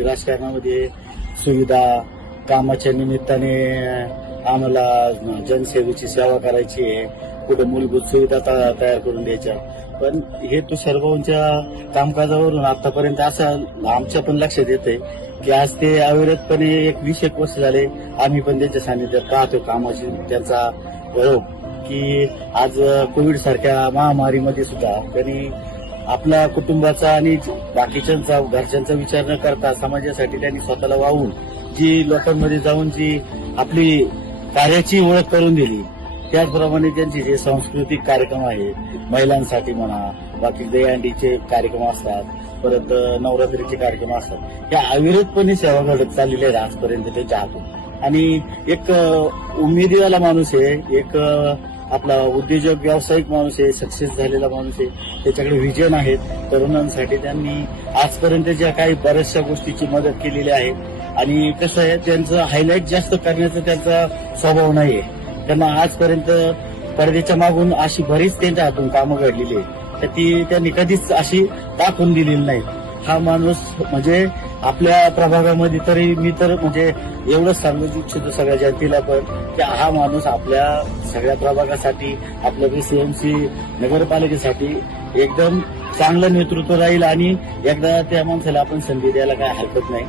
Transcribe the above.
की राजकारणामध्ये सुविधा कामाच्या निमित्ताने आम्हाला जनसेवेची सेवा करायची आहे. कुठं मूलभूत सुविधा तयार करून द्यायच्या. पण हे तू सर्वांच्या कामकाजावरून आतापर्यंत असं आमच्या पण लक्षात येते की आज ते अविरतपणे एक वीस एक वर्ष झाले आम्ही पण त्यांच्या सानिध्यात पाहतो कामाची त्यांचा प्रयोग की आज कोविड सारख्या महामारीमध्ये सुद्धा त्यांनी आपल्या कुटुंबाचा आणि बाकीच्यांचा घरच्यांचा विचार न करता समाजासाठी त्यांनी स्वतःला वाहून जी लोकांमध्ये जाऊन जी आपली कार्याची ओळख करून दिली त्याचप्रमाणे त्यांचे जे सांस्कृतिक कार्यक्रम आहेत महिलांसाठी म्हणा बाकी दहीहंडीचे कार्यक्रम असतात परत नवरात्रीचे कार्यक्रम असतात या अविरतपणे सेवा घडत चाललेल्या आहेत आजपर्यंत त्यांच्या हातून. आणि एक उमेदीवाला माणूस आहे एक आपला उद्योजक व्यावसायिक माणूस आहे सक्सेस झालेला माणूस आहे त्याच्याकडे व्हिजन आहेत तरुणांसाठी त्यांनी आजपर्यंत ज्या काही बऱ्याचशा गोष्टीची मदत केलेली आहे. आणि कसं आहे त्यांचं हायलाईट जास्त करण्याचा त्यांचा स्वभाव नाही आहे त्यांना आजपर्यंत पडद्याच्या मागून अशी बरीच त्यांच्या हातून कामं घडलेली आहे तर ती त्यांनी कधीच अशी दाखवून दिलेली नाही हा माणूस म्हणजे आपल्या प्रभागामध्ये तरी मी तर म्हणजे एवढंच सांगू इच्छितो सगळ्या जनतेला पण की हा माणूस आपल्या सगळ्या प्रभागासाठी आपल्या सीएमसी नगरपालिकेसाठी एकदम चांगलं नेतृत्व राहील आणि एकदा त्या माणसाला आपण संधी द्यायला काय हरकत नाही.